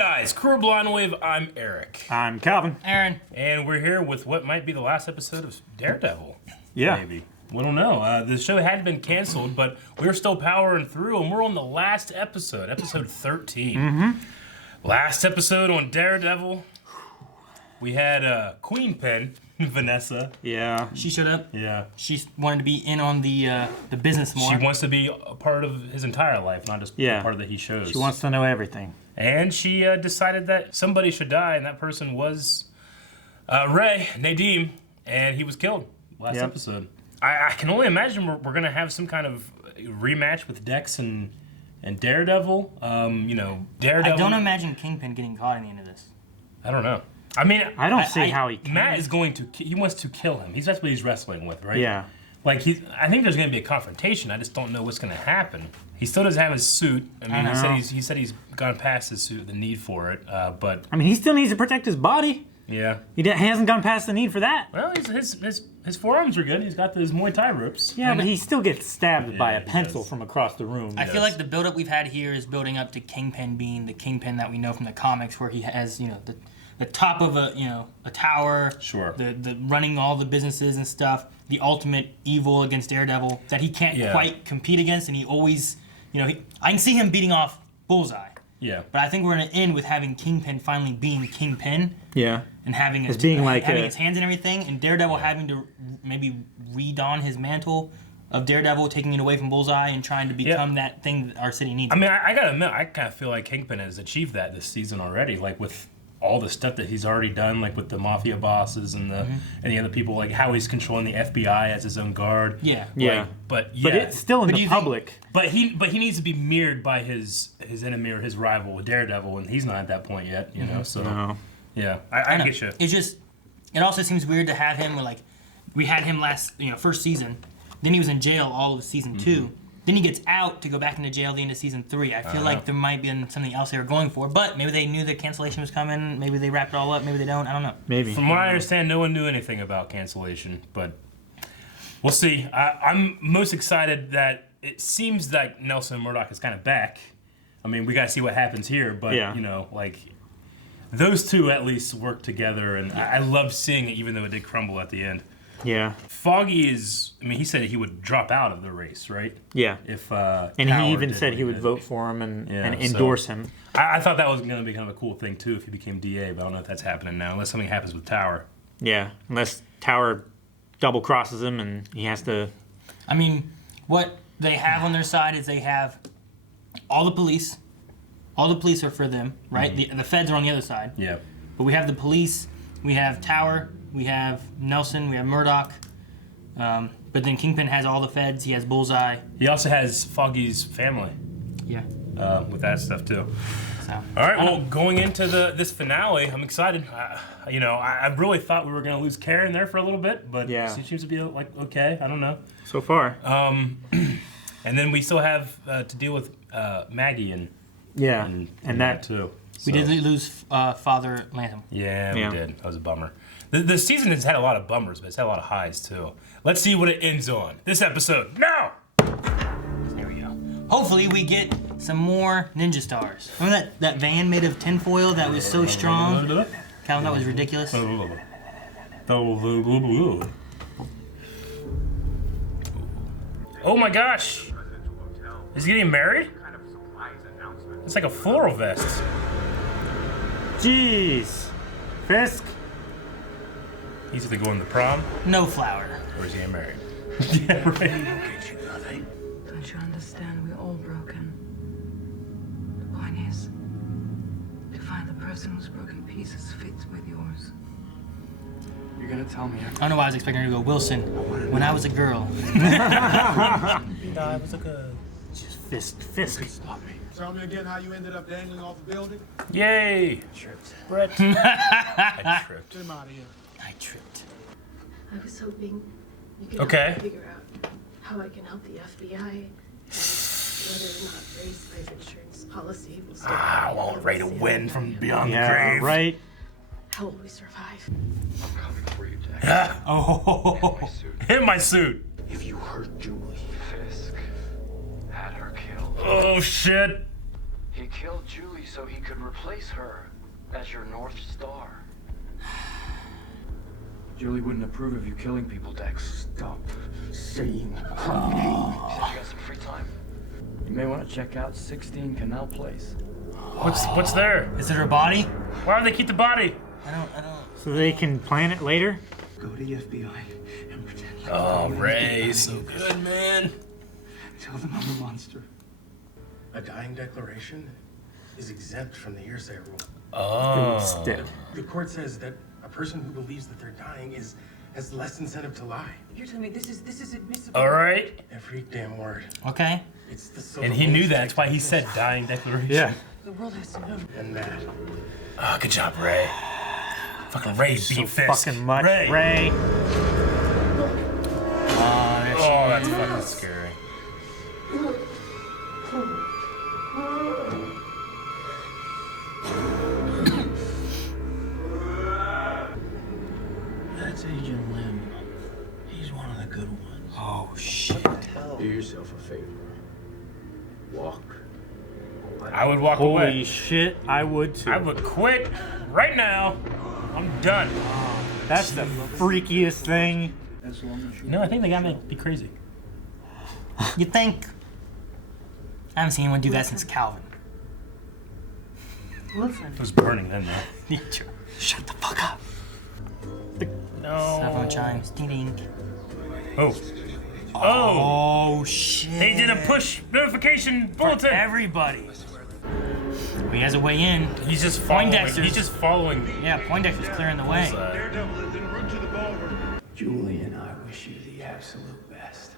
guys, Crew of Blind Wave, I'm Eric. I'm Calvin. Aaron. And we're here with what might be the last episode of Daredevil. Yeah. Maybe. We don't know. The show hadn't been canceled, but we're still powering through, and we're on the last episode, episode 13. Mm-hmm. Last episode on Daredevil. We had Queen Pen, Vanessa. Yeah. She showed up. Yeah. She wanted to be in on the business more. She wants to be a part of his entire life, not just the part that he shows. She wants to know everything. And she decided that somebody should die, and that person was Ray, Nadim, and he was killed last episode. I can only imagine we're going to have some kind of rematch with Dex and Daredevil. Daredevil. I don't imagine Kingpin getting caught in the end of this. I don't know. I mean, I don't see how he can. Matt is going to. He wants to kill him. That's what he's wrestling with, right? Yeah. Like I think there's going to be a confrontation. I just don't know what's going to happen. He still doesn't have his suit. I mean, he said he's gone past his suit, the need for it. But I mean, he still needs to protect his body. Yeah. He hasn't gone past the need for that. Well, his forearms are good. He's got those Muay Thai ropes. Yeah, but he still gets stabbed by a pencil from across the room. I feel like the build-up we've had here is building up to Kingpin being the Kingpin that we know from the comics, where he has the top of a tower. Sure. The running all the businesses and stuff. The ultimate evil against Daredevil that he can't quite compete against, and he always, I can see him beating off Bullseye. Yeah. But I think we're gonna end with having Kingpin finally being Kingpin. Yeah. And having his hands and everything, and Daredevil having to maybe redon his mantle of Daredevil, taking it away from Bullseye and trying to become that thing that our city needs. I mean, I gotta admit, I kind of feel like Kingpin has achieved that this season already, like with all the stuff that he's already done, like with the mafia bosses and the other people, like how he's controlling the FBI as his own guard. Yeah. Yeah. But it's still in the public. But he needs to be mirrored by his enemy or his rival, Daredevil, and he's not at that point yet, you know. So No. yeah, I get you. It's just, it also seems weird to have him we had him first season, then he was in jail all of season 2. Then he gets out to go back into jail at the end of season 3. I feel like there might be something else they were going for, but maybe they knew the cancellation was coming. Maybe they wrapped it all up. Maybe they don't. I don't know. Maybe. From what I understand, no one knew anything about cancellation, but we'll see. I'm most excited that it seems like Nelson Murdoch is kind of back. I mean, we got to see what happens here, but those two at least work together, and I love seeing it, even though it did crumble at the end. Yeah. Foggy he said he would drop out of the race, right? Yeah. If and he even said he would vote for him and endorse him. I thought that was going to be kind of a cool thing, too, if he became DA, but I don't know if that's happening now, unless something happens with Tower. Yeah, unless Tower double crosses him and he has to... I mean, what they have on their side is they have all the police. All the police are for them, right? The feds are on the other side. Yeah. But we have the police, we have Tower, we have Nelson, we have Murdoch. But then Kingpin has all the feds. He has Bullseye. He also has Foggy's family. Yeah. With that stuff too. So, all right. Well, going into this finale, I'm excited. I really thought we were going to lose Karen there for a little bit, but she seems to be okay. I don't know. So far. And then we still have to deal with Maggie and that too. We did lose Father Lantham. Yeah, we did. That was a bummer. The season has had a lot of bummers, but it's had a lot of highs, too. Let's see what it ends on. This episode, now! There we go. Hopefully we get some more ninja stars. Remember that van made of tinfoil that was so strong? Calvin, that was ridiculous. Oh my gosh! Is he getting married? It's like a floral vest. Jeez. Fisk? He's either going to prom. No flower. Or is he getting married? Yeah, right. Get you nothing. Don't you understand? We're all broken. The point is to find the person whose broken pieces fits with yours. You're gonna tell me. I don't know why I was expecting her to go, Wilson, when I was a girl. I was a girl. Just Fisk. Stop me. Tell me again how you ended up dangling off the building? Yay! Tripped. Brett. I tripped. Get him out of here. I tripped. I was hoping you could help me figure out how I can help the FBI, whether or not Ray's life insurance policy will still I want Ray to win from beyond the Yeah, grave. right. How will we survive? I'm coming for you, Jack. Oh, in my suit. If you hurt Julie, Fisk had her killed. Oh shit. He killed Julie so he could replace her as your North Star. Julie wouldn't approve of you killing people, Dex. Stop saying her name. You said you got some free time? You may want to check out 16 Canal Place. What's there? Is it her body? Why would they keep the body? I don't. So they can plan it later? Go to the FBI and pretend like Oh, Ray, so good, man. Tell them I'm a monster. A dying declaration is exempt from the hearsay rule. Oh. Instead. The court says that a person who believes that they're dying has less incentive to lie. You're telling me this is admissible? All right. Every damn word. Okay. It's the And he knew that. That's why he said dying declaration. Yeah. The world has to know. And that. Oh, good job, Ray. Fucking Ray So beat Fisk. fucking much. Oh, Ray. that's fucking scary. That's Agent Lim. He's one of the good ones. Oh shit. Do yourself a favor. Walk. I would walk Holy away. shit, I would too. I would quit right now. I'm done. That's the freakiest thing. As long as you No, I think they got me be crazy. You think? I haven't seen anyone do that since Calvin. Listen. It was burning then, though. Shut the fuck up. Cell phone No. chimes. Ding ding. Oh. Oh. Oh shit. They did a push notification For bulletin. everybody. He has a way in. He's just following. Poindexter's- He's just following. Yeah, Poindexter's clearing the way. Bullseye. Daredevil is en route to the ballroom. Julie and I wish you the absolute best.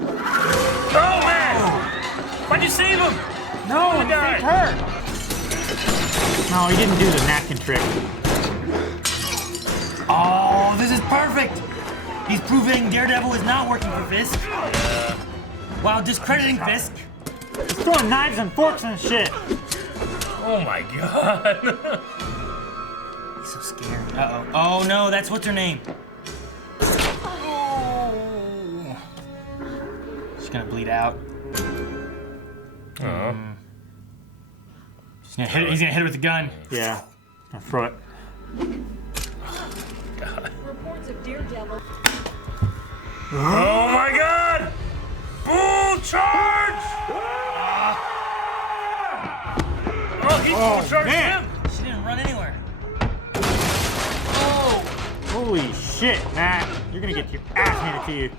Oh man! Why'd you save him? No, he died. save her. No, he didn't do the napkin trick. Oh, this is perfect. He's proving Daredevil is not working for Fisk. While discrediting Fisk. He's throwing knives and forks and shit. Oh my god. He's so scared. Uh-oh. Oh no, that's what's her name. Oh. She's gonna bleed out. Oh. He's gonna hit her with the gun. Yeah. I'll throw it. Reports of Daredevil. Oh my god! Bull charge! Oh, he bull charged man. him! She didn't run anywhere. Holy shit, Matt. You're gonna get your ass handed to you.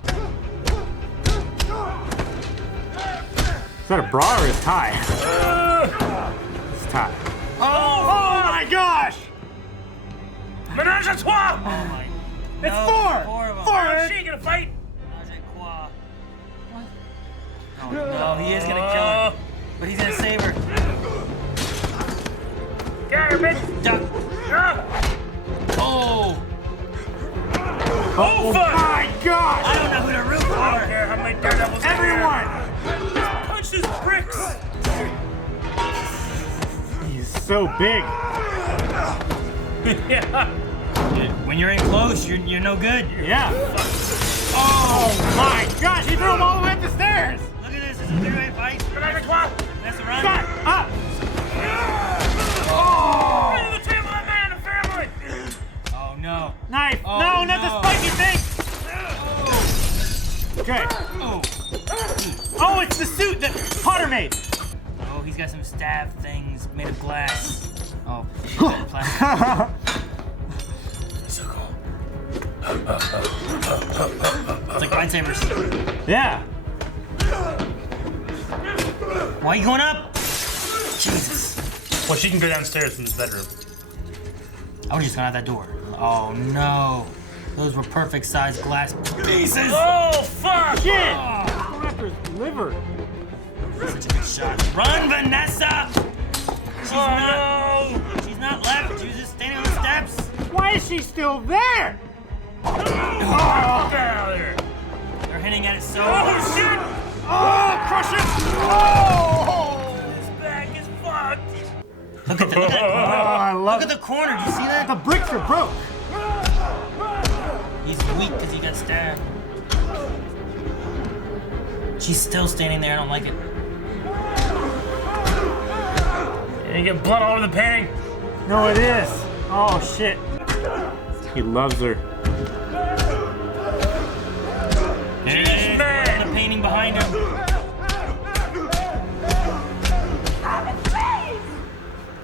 Is that a bra or a tie? It's a tie. Oh my gosh! Menage a trois! Oh my. It's No, four! Four of them. Oh, she gonna fight? Menage a trois. Oh no, he is gonna kill her. But he's gonna save her. Get her, bitch! Duck. Oh! Oh, fuck! My gosh! I don't know who to root I don't for. care how many daredevils there are. Everyone! Punch his bricks! He's so big. Yeah. When you're in close, you're no good. Yeah. Oh my gosh, he threw him all the way up the stairs! Look at this. It's a three-way fight. Menage a trois! That's the run. Shut up! Run to the table, that man, the family! Oh no. Knife! Oh, no, not no. the spiky thing! Okay. Oh. Oh, it's the suit that Potter made! Oh, he's got some stab things made of glass. Oh, shit, plastic. So cool. It's like lightsabers. Yeah. Why are you going up? Jesus. Well, she can go downstairs from this bedroom. I would've just gone out that door. Oh no. Those were perfect sized glass pieces. Oh, fuck! Shit! Oh, Going after his liver. such a good shot. Run, Vanessa! Oh, She's not left. She was just standing on the steps. Why is she still there? no! Get out of there! They're hitting at it so Oh, hard. shit! Oh, crush it! Oh! His back is fucked! Look at the Oh, I love look at the corner. Did you see that? The bricks are broke. He's weak because he got stabbed. She's still standing there. I don't like it. And you get blood all over the painting. No, it is. Oh shit. He loves her. Jeez, man! The painting behind him.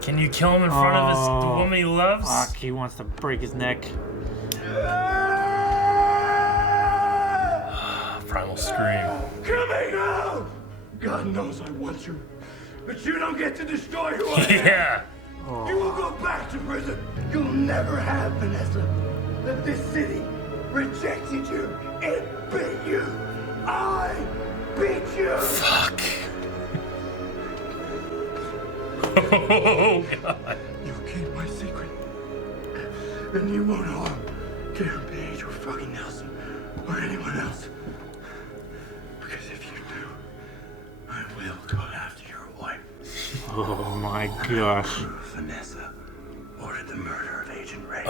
Can you kill him in front of the woman he loves? Fuck, he wants to break his neck. Primal scream. Coming out! God knows I want you, but you don't get to destroy who I am. Yeah. You will go back to prison. You'll never have Vanessa. That this city rejected you. It beat you. I beat you. Fuck. Oh, God. You keep my secret. And you won't harm Karen Page or fucking Nelson or anyone else. Because if you do, I will go after your wife. Oh my gosh. Vanessa ordered the murder of Agent Ray.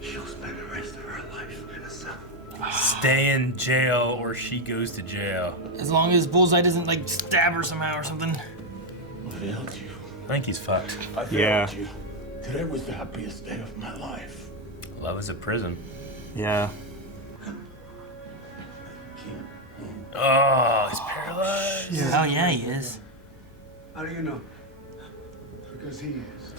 She'll spend the rest of her life in a cell. Stay in jail or she goes to jail. As long as Bullseye doesn't like stab her somehow or something. I failed you. I think he's fucked. I failed you. Today was the happiest day of my life. Love is a prison. Yeah. Oh, he's paralyzed. Oh yeah, he is. How do you know? Because he is.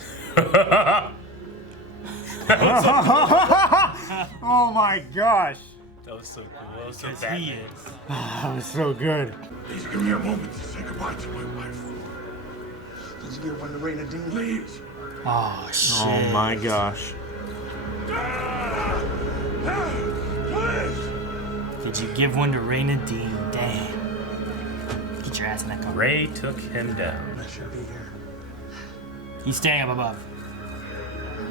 Oh my gosh. That was so cool. That was so Because bad. he is. That was so good. Please give me a moment to say goodbye to my wife. Did you get when the rain of Dean leaves? Oh shit. Oh my gosh. Please! Did you give one to Raina Dean? Damn. Get your ass in that car. Ray took him down. I should be here. He's staying up above.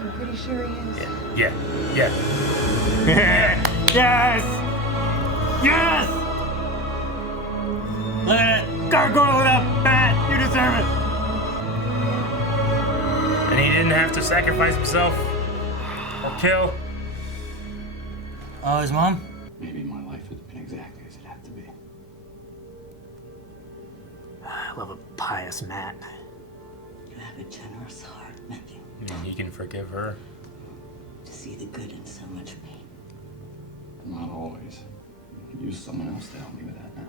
I'm pretty sure he is. Yeah. Yeah. Yes! Yes! Look at it. Gargoyle it up, Matt! You deserve it! And he didn't have to sacrifice himself or kill. Oh, his mom? Maybe my life would have been exactly as it had to be. I love a pious Matt. You have a generous heart, Matthew. And he can forgive her. To see the good in so much pain. Not always. I could use someone else to help me with that now.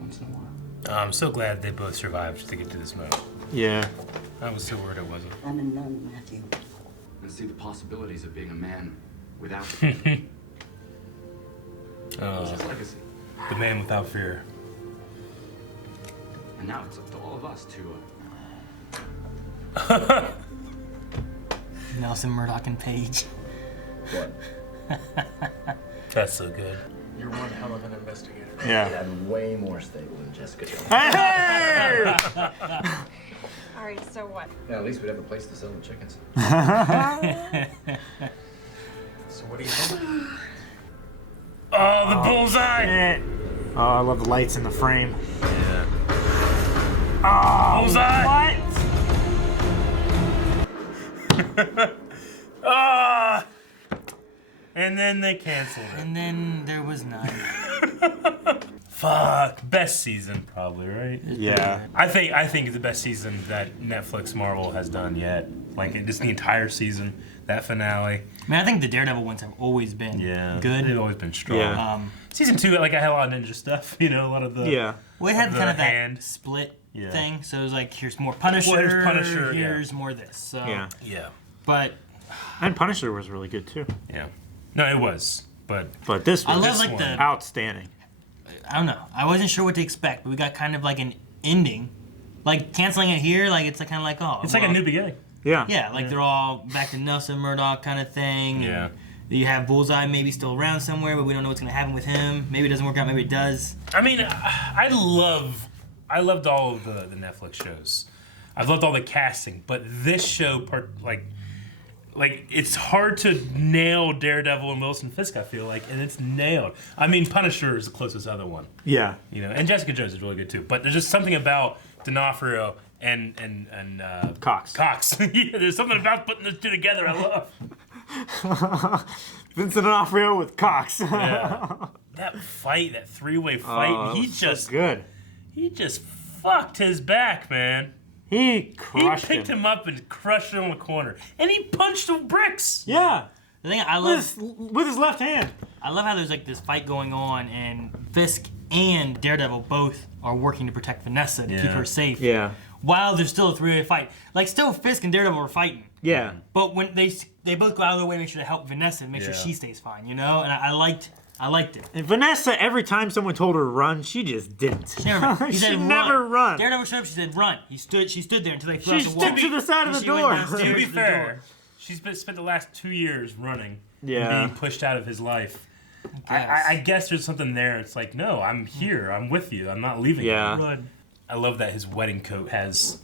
Once in a while. I'm so glad they both survived to get to this moment. Yeah. I was so worried it wasn't. I'm a nun, Matthew. And see the possibilities of being a man without What's his legacy? The man without fear. And now it's up to all of us to Nelson, Murdoch, and Page. What? That's so good. You're one hell of an investigator. Yeah. I'm way more stable than Jessica Jones. Hey! All right, so what? Yeah, at least we'd have a place to sell the chickens. So what do you think? Oh, the bullseye! Oh, I love the lights in the frame. Yeah. Oh, Bullseye! What? Ah! And then they canceled it. And then there was none. Fuck. Best season, probably, right? Yeah. I think it's the best season that Netflix Marvel has done yet. Like just the entire season, that finale. I mean, I think the Daredevil ones have always been good. They've always been strong. Yeah. Season 2, like I had a lot of ninja stuff. You know, a lot of the Well, it had the kind of hand. that split thing. So it was like, here's more Punisher. Well, here's Punisher, Here's more this. So. Yeah. But. And Punisher was really good too. Yeah. No, it was. But this was I love like the outstanding. I don't know. I wasn't sure what to expect, but we got kind of like an ending. Like canceling it here, like it's like kind of like it's like a new beginning. Yeah. Yeah, like they're all back to Nelson Murdoch kind of thing. Yeah. You have Bullseye maybe still around somewhere, but we don't know what's gonna happen with him. Maybe it doesn't work out. Maybe it does. I mean, I loved all of the Netflix shows. I've loved all the casting, but this show like it's hard to nail Daredevil and Wilson Fisk, I feel like, and it's nailed. I mean, Punisher is the closest other one. Yeah. You know, and Jessica Jones is really good too. But there's just something about D'Onofrio and Cox. Yeah, there's something about putting those two together I love. Vincent D'Onofrio with Cox. Yeah. That fight, that three-way fight, he just so good. He just fucked his back, man. He crushed He picked him up and crushed him in the corner. And he punched the bricks. Yeah. The thing I love with his left hand. I love how there's like this fight going on, and Fisk and Daredevil both are working to protect Vanessa to keep her safe. Yeah. While there's still a three-way fight, like still Fisk and Daredevil are fighting. Yeah. But when they both go out of their way to make sure to help Vanessa and make sure she stays fine, you know. And I liked it. And Vanessa, every time someone told her to run, she just didn't. She never, she never run. Daredevil showed up. She said run. She stood there until they threw out the wall. She stood to the side of the door. To be fair, she's spent the last 2 years running. Yeah. And being pushed out of his life. I guess there's something there. It's like, no, I'm here. I'm with you. I'm not leaving. Yeah. I love that his wedding coat has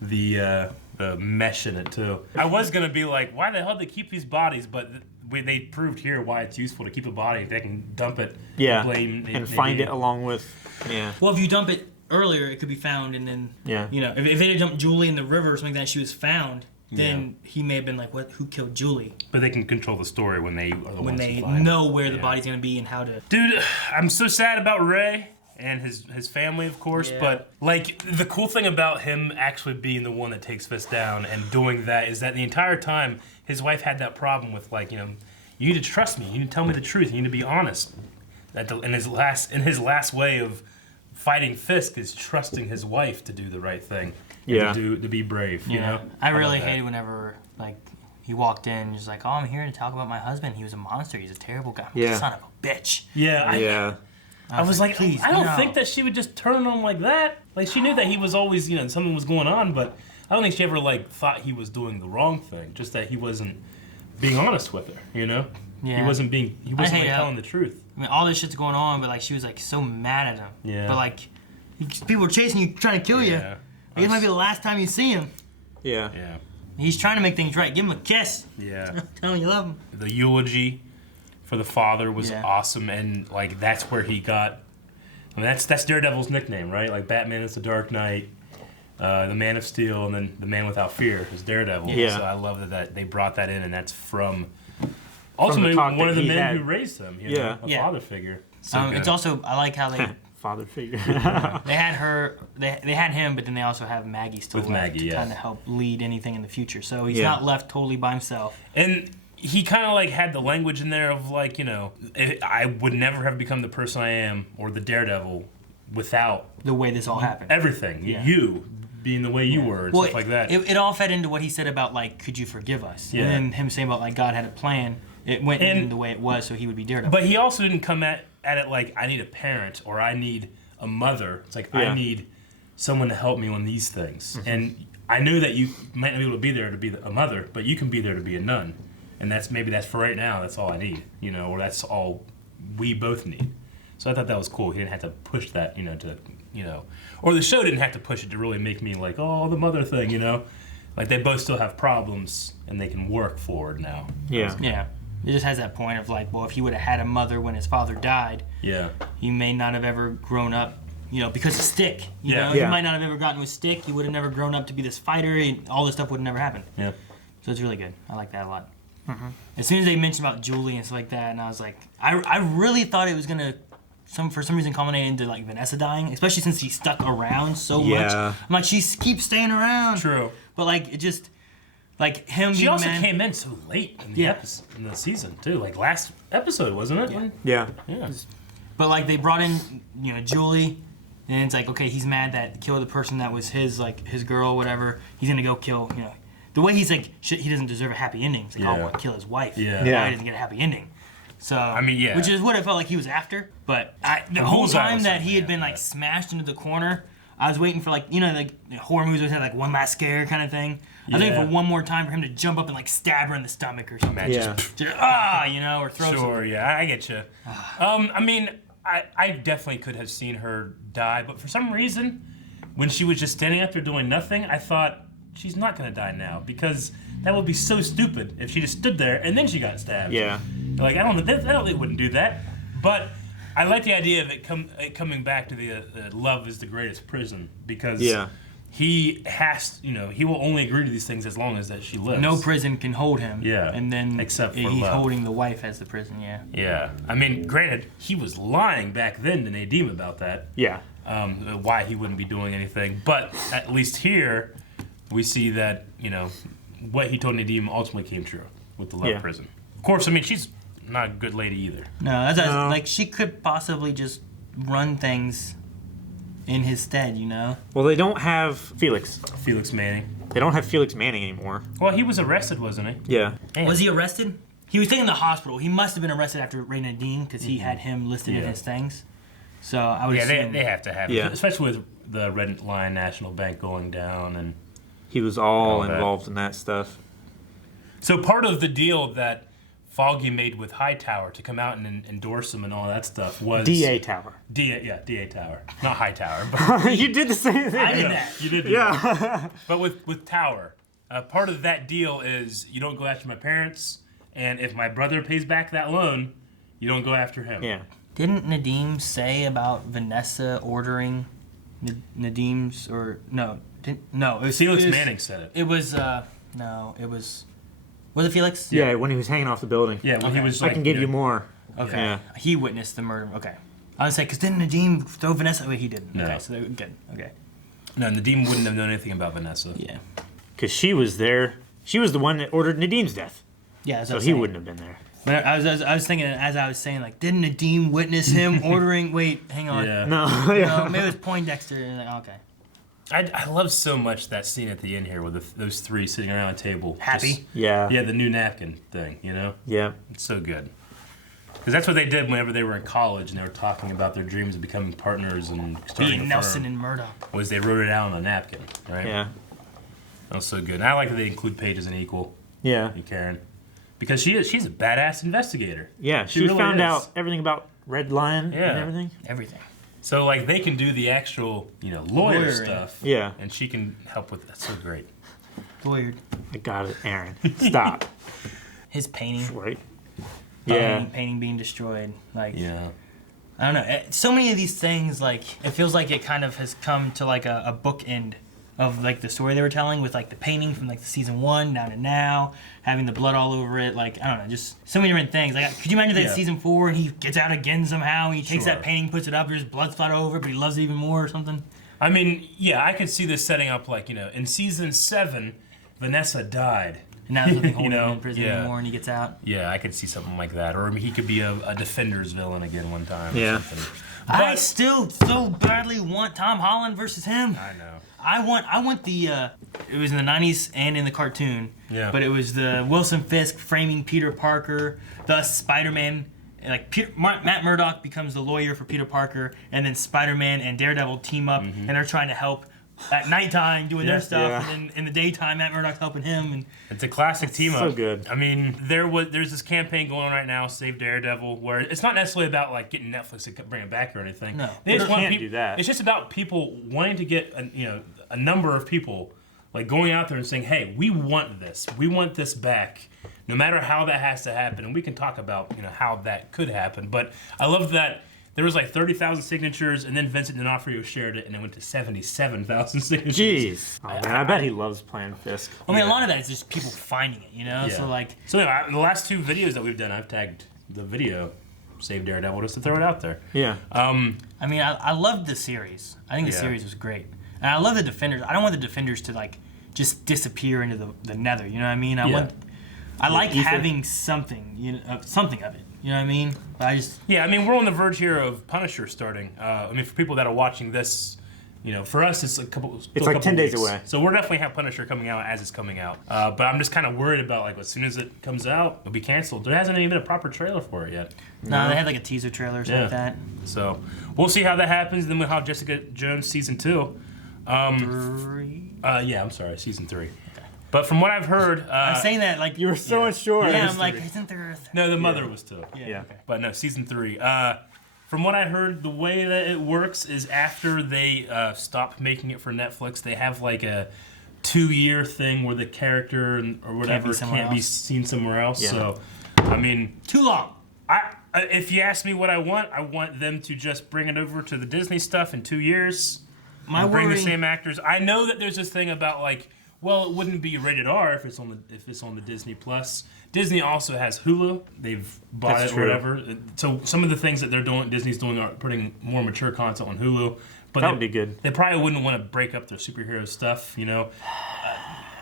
the mesh in it too. I was gonna be like, why the hell do they keep these bodies? But they proved here why it's useful to keep a body. They can dump it. Yeah. And find it along with. Yeah. Well, if you dump it earlier, it could be found, and then you know, if they had dumped Julie in the river or something like that, she was found. Then he may have been like, "What? Who killed Julie?" But they can control the story when they are the ones who they know where the body's gonna be and how to. Dude, I'm so sad about Ray and his family, of course. But like the cool thing about him actually being the one that takes Fisk down and doing that is that the entire time his wife had that problem with like, you know, you need to trust me, you need to tell me the truth, you need to be honest. That in his last way of fighting Fisk is trusting his wife to do the right thing. Yeah. To be brave, you know? I really hated whenever, like, he walked in and was like, oh, I'm here to talk about my husband. He was a monster. He's a terrible guy. I'm like, son of a bitch. Yeah. I was like, please, I don't think that she would just turn on him like that. Like, she knew that he was always, you know, something was going on, but I don't think she ever, like, thought he was doing the wrong thing. Just that he wasn't being honest with her, you know? Yeah. He wasn't like, telling the truth. I mean, all this shit's going on, but, like, she was, like, so mad at him. Yeah. But, like, people are chasing you, trying to kill you. Yeah. It might be the last time you see him. Yeah. Yeah. He's trying to make things right. Give him a kiss. Yeah. Tell him you love him. The eulogy for the father was awesome, and like that's where he got. I mean, that's Daredevil's nickname, right? Like Batman is the Dark Knight, the Man of Steel, and then the Man Without Fear is Daredevil. Yeah. So I love that they brought that in, and that's from ultimately one of the men who raised him. You know, a father figure. So it's also I like how they. Father figure. They had her. They had him, but then they also have Maggie still left to kind of help lead anything in the future. So he's not left totally by himself. And he kind of like had the language in there of like, you know, I would never have become the person I am or the Daredevil without the way this all happened. Everything. You being the way you were and stuff like that. It all fed into what he said about like, could you forgive us? Yeah. And then him saying about like God had a plan. It went in the way it was, so he would be Daredevil. But he also didn't come at it like, I need a parent or I need a mother. It's like, I need someone to help me on these things. Mm-hmm. And I knew that you might not be able to be there to be a mother, but you can be there to be a nun. And that's for right now, that's all I need, you know, or that's all we both need. So I thought that was cool. He didn't have to push that, you know, or the show didn't have to push it to really make me like, oh, the mother thing, you know. Like they both still have problems and they can work forward now. Yeah. Yeah. It just has that point of like, well, if he would have had a mother when his father died, he may not have ever grown up, you know, because of Stick. You know, he might not have ever gotten with Stick. He would have never grown up to be this fighter. And all this stuff would have never happened. Yeah. So it's really good. I like that a lot. Mm-hmm. As soon as they mentioned about Julie and stuff like that, and I was like, I really thought it was gonna, for some reason, culminate into like Vanessa dying, especially since she stuck around so much. I'm like, she keeps staying around. True. But like, it just. Like him. She also came in so late in the episode, in the season too. Like last episode, wasn't it? Yeah. But like they brought in, you know, Julie, and it's like, okay, he's mad that killed the person that was his girl, whatever. He's gonna go kill, you know. The way he's like, he doesn't deserve a happy ending. It's like, oh, I want to kill his wife. Now he doesn't get a happy ending. So I mean, which is what it felt like he was after. But the whole time that he had been like smashed into the corner, I was waiting for like, you know, like horror movies always have like one last scare kind of thing. I was waiting for one more time for him to jump up and like stab her in the stomach or something. Just you know, or throw something. Sure, yeah, I get you. I mean, I definitely could have seen her die, but for some reason, when she was just standing up there doing nothing, I thought she's not gonna die now because that would be so stupid if she just stood there and then she got stabbed. Yeah. Like I don't they wouldn't do that, but. I like the idea of it coming back to the love is the greatest prison because he has, you know, he will only agree to these things as long as that she lives. No prison can hold him. Yeah. And then except for he's love. holding the wife as the prison. Yeah. Yeah. I mean, granted, he was lying back then to Nadim about that. Yeah. why he wouldn't be doing anything. But at least here, we see that, what he told Nadim ultimately came true with the love prison. Of course, I mean, she's not a good lady either. No, like she could possibly just run things in his stead, Well, they don't have Felix. Felix Manning. They don't have Felix Manning anymore. Well, he was arrested, wasn't he? Yeah. Damn. Was he arrested? He was taken to the hospital. He must have been arrested after Ray Nadim because he had him listed in his things. So I would assume... they have to have it, especially with the Red Lion National Bank going down. And he was all involved in that stuff. So part of the deal that Foggy made with Hightower to come out and endorse him and all that stuff was... DA Tower. DA Tower. Not Hightower. But you did the same thing. I did that. You did do that. But with Tower, part of that deal is you don't go after my parents, and if my brother pays back that loan, you don't go after him. Yeah. Didn't Nadim say about Vanessa ordering Nadim's or no? It was Felix Manning said it. It was no, it was. Was it Felix? Yeah, when he was hanging off the building. Yeah, when he was I can give you more. Okay. Yeah. He witnessed the murder. Okay. I was say because didn't Nadim throw Vanessa? Wait, he didn't. No. Okay, so they were good. Okay. No, Nadim wouldn't have known anything about Vanessa. Yeah. Because she was there. She was the one that ordered Nadim's death. Yeah. So he wouldn't have been there. But I was thinking as I was saying, like, didn't Nadim witness him ordering? Wait, hang on. Yeah. No. No, maybe it was Poindexter. And like, okay. I love so much that scene at the end here with those three sitting around a table. Happy? Yeah. Yeah, the new napkin thing, Yeah. It's so good. Because that's what they did whenever they were in college and they were talking about their dreams of becoming partners and starting Being a Nelson firm, and Murdoch. was they wrote it out on a napkin, right? Yeah. That was so good. And I like that they include Paige as an equal. Yeah. And Karen. Because she's a badass investigator. Yeah, she really found is. out everything about Red Lion and everything. Everything. So, like, they can do the actual, lawyer Lawyering. stuff. Yeah. And she can help with that. That's so great. Lawyered. I got it, Aaron. Stop. His painting. Right. Yeah. Painting being destroyed. Like, Yeah. I don't know. So many of these things, like, it feels like it kind of has come to, like, a bookend of, like, the story they were telling with, like, the painting from, like, the season 1 down to now, having the blood all over it. Like, I don't know, just so many different things. Like, could you imagine that season 4 and he gets out again somehow and he takes that painting, puts it up, there's blood splat over it, but he loves it even more or something? I mean, yeah, I could see this setting up, like, in season 7, Vanessa died. And now there's nothing holding him in prison anymore and he gets out. Yeah, I could see something like that. Or he could be a Defenders villain again one time or Yeah. something. I still so badly want Tom Holland versus him. I know. I want the it was in the 90s and in the cartoon. Yeah. But it was the Wilson Fisk framing Peter Parker, thus Spider-Man. Like Matt Murdock becomes the lawyer for Peter Parker, and then Spider-Man and Daredevil team up, and they're trying to help at nighttime doing their stuff, and then in the daytime Matt Murdock's helping him. And it's a classic team up. So good. I mean, there's this campaign going on right now, Save Daredevil, where it's not necessarily about like getting Netflix to bring it back or anything. No, they just want can't people, do that. It's just about people wanting to get a number of people like going out there and saying, "Hey, we want this back." No matter how that has to happen, and we can talk about how that could happen. But I love that there was like 30,000 signatures, and then Vincent D'Onofrio shared it, and it went to 77,000 signatures. Jeez. Oh, man, I bet he loves playing Fisk. I mean, a lot of that is just people finding it, Yeah. So anyway, the last 2 videos that we've done, I've tagged the video Save Daredevil just to throw it out there. Yeah. I mean, I loved the series. I think the series was great, and I love the Defenders. I don't want the Defenders to like just disappear into the Nether. You know what I mean? I like having something, something of it. You know what I mean? But I just we're on the verge here of Punisher starting. I mean, for people that are watching this, for us it's a couple. It's like 10 days weeks. away. So we're definitely have Punisher coming out as it's coming out. But I'm just kind of worried about like as soon as it comes out, it'll be canceled. There hasn't even been a proper trailer for it yet. no, they had like a teaser trailer or something like that. So we'll see how that happens. Then we'll have Jessica Jones season 2. 3. I'm sorry, season 3. But from what I've heard, I'm saying that like You were so unsure. yeah, I'm like, isn't there? no, the mother was 2. Yeah. Okay. But no, season 3. From what I heard, the way that it works is after they stop making it for Netflix, they have like a 2-year thing where the character or whatever can't be seen somewhere else. Yeah. So, I mean, Too long. if you ask me what I want them to just bring it over to the Disney stuff in 2 years. Bring the same actors. I know that there's this thing about like, well, it wouldn't be rated R if it's on the Disney Plus. Disney also has Hulu. They've bought That's it true. or whatever. So some of the things that they're doing, Disney's doing, are putting more mature content on Hulu. But that would be good. They probably wouldn't want to break up their superhero stuff, you know.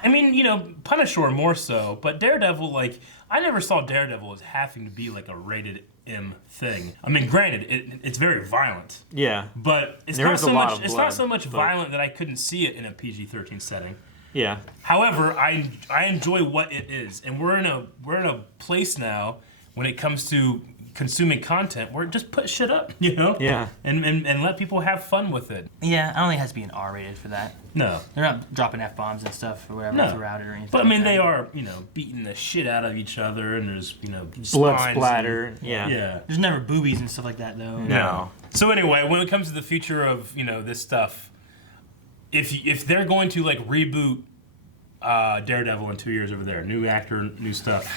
I mean, you know, Punisher more so, but Daredevil, like, I never saw Daredevil as having to be like a rated M thing. I mean, granted, it's very violent. Yeah. But it's not so much. It's not so much violent that I couldn't see it in a PG-13 setting. Yeah. However, I enjoy what it is, and we're in a place now when it comes to consuming content where just put shit up, you know? Yeah. And let people have fun with it. Yeah, I don't think it has to be an R-rated for that. No. They're not dropping F-bombs and stuff or whatever throughout it or anything. But I mean, like they that. are, you know, beating the shit out of each other, and there's, you know, blood spines splatter. and, Yeah. There's never boobies and stuff like that, though. No. So anyway, when it comes to the future of, you know, this stuff, if they're going to like reboot Daredevil in 2 years over there, new actor, new stuff.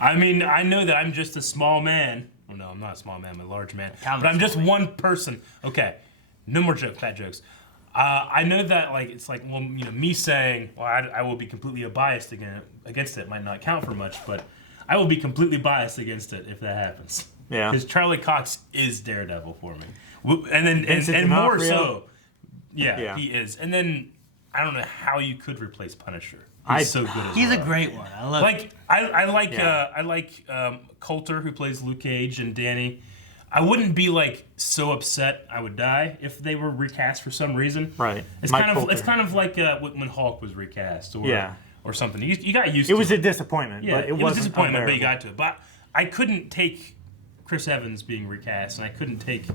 I mean, I know that I'm just a small man. Well, no, I'm not a small man, I'm a large man. But I'm just one person. Okay, no more jokes, bad jokes. I know that, like, it's like, well, you know, me saying, well, I will be completely biased against it might not count for much, but I will be completely biased against it if that happens. Yeah. Because Charlie Cox is Daredevil for me, and more so. Yeah, he is. And then I don't know how you could replace Punisher. He's so good as He's well. a great one. I love it. I like Coulter, who plays Luke Cage, and Danny. I wouldn't be like so upset I would die if they were recast for some reason. Right. It's Mike kind Coulter. of like when Hulk was recast or something. You got used It to it. was a disappointment. Yeah, but it was a disappointment, but you unbearable. got to it. But I couldn't take Chris Evans being recast, and I couldn't take,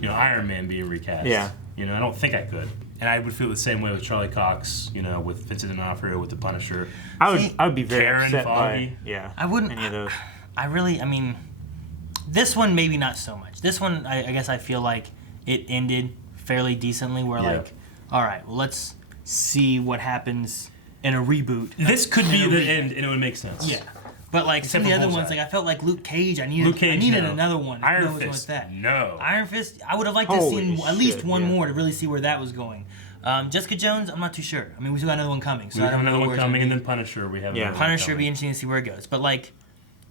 you know, Iron Man being recast. Yeah. You know, I don't think I could. And I would feel the same way with Charlie Cox, you know, with Vincent D'Onofrio, with the Punisher. I would be very Karen upset Foggy. by I wouldn't. any of those. I mean, this one maybe not so much. This one, I guess I feel like it ended fairly decently. Where like, all right, well, let's see what happens in a reboot. This could be the end, and it would make sense. Yeah. But like Except some of the for other ones, Bullseye. like I felt like Luke Cage. I needed no. another one. Iron With Fist, that. no. Iron Fist. I would have liked to Holy see at least shit, one yeah. more to really see where that was going. Jessica Jones, I'm not too sure. I mean, we still got another one coming, so We I have don't know another where one it's gonna coming, and be. then Punisher. We have Yeah. another one Punisher would be coming. interesting to see where it goes. But like,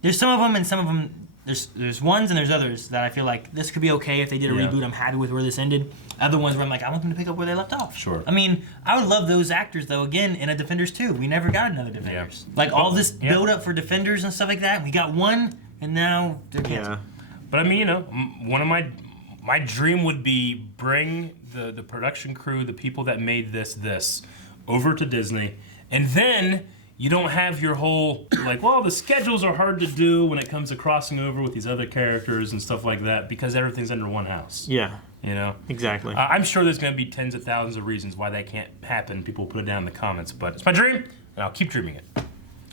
there's some of them, and some of them. There's ones and there's others that I feel like this could be okay if they did a reboot. I'm happy with where this ended. Other ones where I'm like, I want them to pick up where they left off. Sure. I mean, I would love those actors though. Again, in a Defenders 2, we never got another Defenders. Like all this build up for Defenders and stuff like that. We got one, and now they're canceled. But I mean, you know, one of my dream would be bring the production crew, the people that made this over to Disney, and then you don't have your whole, like, well, the schedules are hard to do when it comes to crossing over with these other characters and stuff like that because everything's under one house. Yeah. You know? Exactly. I'm sure there's going to be tens of thousands of reasons why that can't happen. People put it down in the comments, but it's my dream, and I'll keep dreaming it.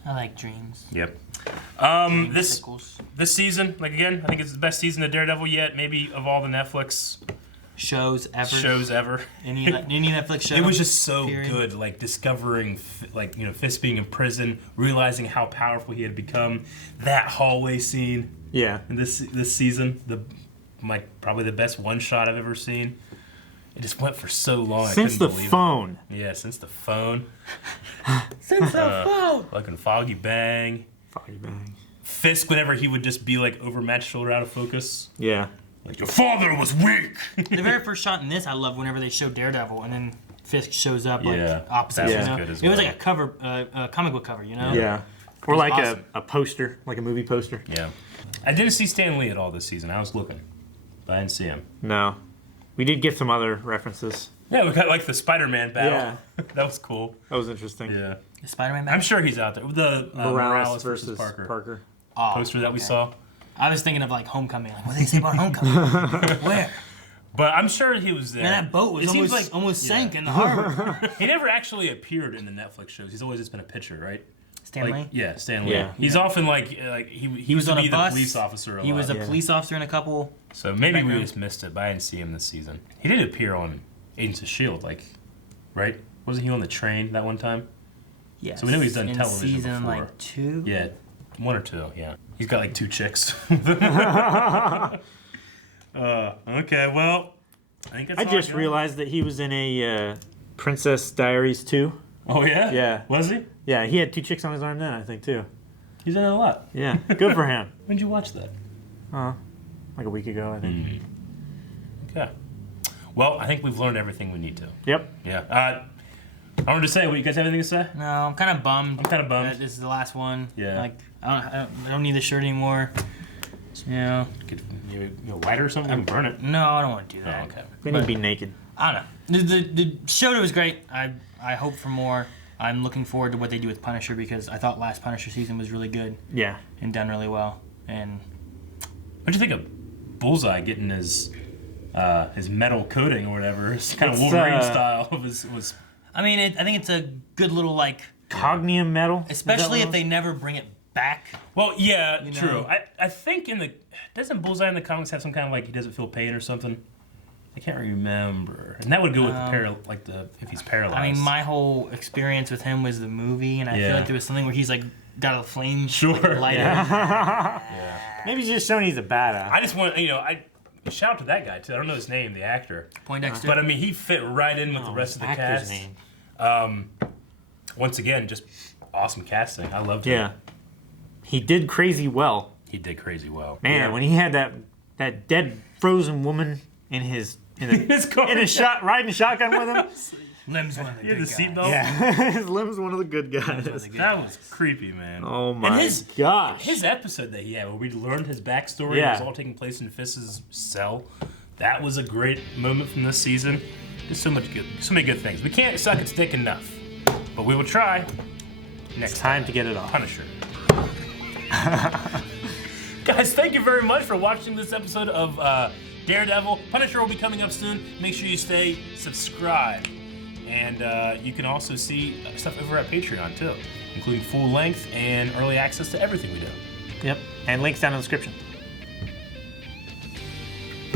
I like dreams. Yep. This season, like, again, I think it's the best season of Daredevil yet, maybe of all the Netflix shows ever. Any Netflix show. It was just so period. good, like discovering, like, you know, Fisk being in prison, realizing how powerful he had become. That hallway scene. Yeah. In this season, probably the best one shot I've ever seen. It just went for so long. Since I the couldn't believe phone. It. Yeah, since the phone. Since the phone. Fucking Foggy Bang. Foggy Bang. Fisk, whenever he would just be like overmatched, shoulder out of focus. Yeah. Like, your father was weak. The very first shot in this, I love whenever they show Daredevil and then Fisk shows up like Yeah, opposite. that You was know? good as It was well. like a cover, a comic book cover, you know? Yeah. Or was like awesome. a poster, like a movie poster. Yeah. I didn't see Stan Lee at all this season. I was looking, but I didn't see him. No. We did get some other references. Yeah, we got like the Spider-Man battle. Yeah. That was cool. That was interesting. Yeah. The Spider-Man I'm sure he's out there. The Morales versus Parker. Oh, poster that we saw. I was thinking of like Homecoming. Like, what did they say about Homecoming? Where? But I'm sure he was there. Man, that boat was It seems almost sank in the harbor. He never actually appeared in the Netflix shows. He's always just been a pitcher, right? Stan Lee? Like, yeah, Stan Lee. Yeah. He's often like he was on to a be bus. the police officer. He was a lot. police officer in a couple. So maybe we background. just missed it, but I didn't see him this season. He did appear on Agents of S.H.I.E.L.D., like, right? Wasn't he on the train that one time? Yes. So we know he's done in television season before. like 2. Yeah, 1 or 2, yeah. He's got like 2 chicks. Okay, well, I think that's I all just got. realized that he was in a Princess Diaries 2. Oh, yeah? Yeah. Was he? Yeah, he had 2 chicks on his arm then, I think, too. He's in it a lot. Yeah, good for him. When'd you watch that? Like a week ago, I think. Okay. Well, I think we've learned everything we need to. Yep. Yeah. I wanted to say, what, you guys have anything to say? No, I'm kind of bummed. I'm kind of bummed. That this is the last one. Yeah. Like, I don't need this shirt anymore. You know. Could maybe light or something? And burn it. No, I don't want to do that. Oh, okay. We need to be naked. I don't know. The show was great. I hope for more. I'm looking forward to what they do with Punisher because I thought last Punisher season was really good. Yeah. And done really well. And what'd you think of Bullseye getting his metal coating or whatever? It's kind of Wolverine style. Was. I mean, I think it's a good little like Cognium metal, especially if they never bring it back. Well, yeah, true. I think doesn't Bullseye in the comics have some kind of like he doesn't feel pain or something? I can't remember. And that would go with if he's paralyzed. I mean, my whole experience with him was the movie, and I feel like there was something where he's like got a flame lighter. Yeah. Maybe he's just showing he's a badass. I just want shout out to that guy too. I don't know his name, the actor. Poindexter. But I mean, he fit right in with the rest of the cast. Name. Once again, just awesome casting. I loved it. Yeah. He did crazy well. He did crazy well. Man, when he had that dead frozen woman in his car, riding shotgun with him. Limb's one of the good guys. seatbelt? Yeah, his Limb's one of the good guys. That was creepy, man. Oh my gosh. His episode that he had where we learned his backstory, it was all taking place in Fist's cell. That was a great moment from this season. There's so many good things. We can't suck its dick enough, but we will try. Next time to get it off. Punisher. Guys, thank you very much for watching this episode of Daredevil. Punisher will be coming up soon. Make sure you stay subscribed. And you can also see stuff over at Patreon too, including full length and early access to everything we do. Yep, and links down in the description.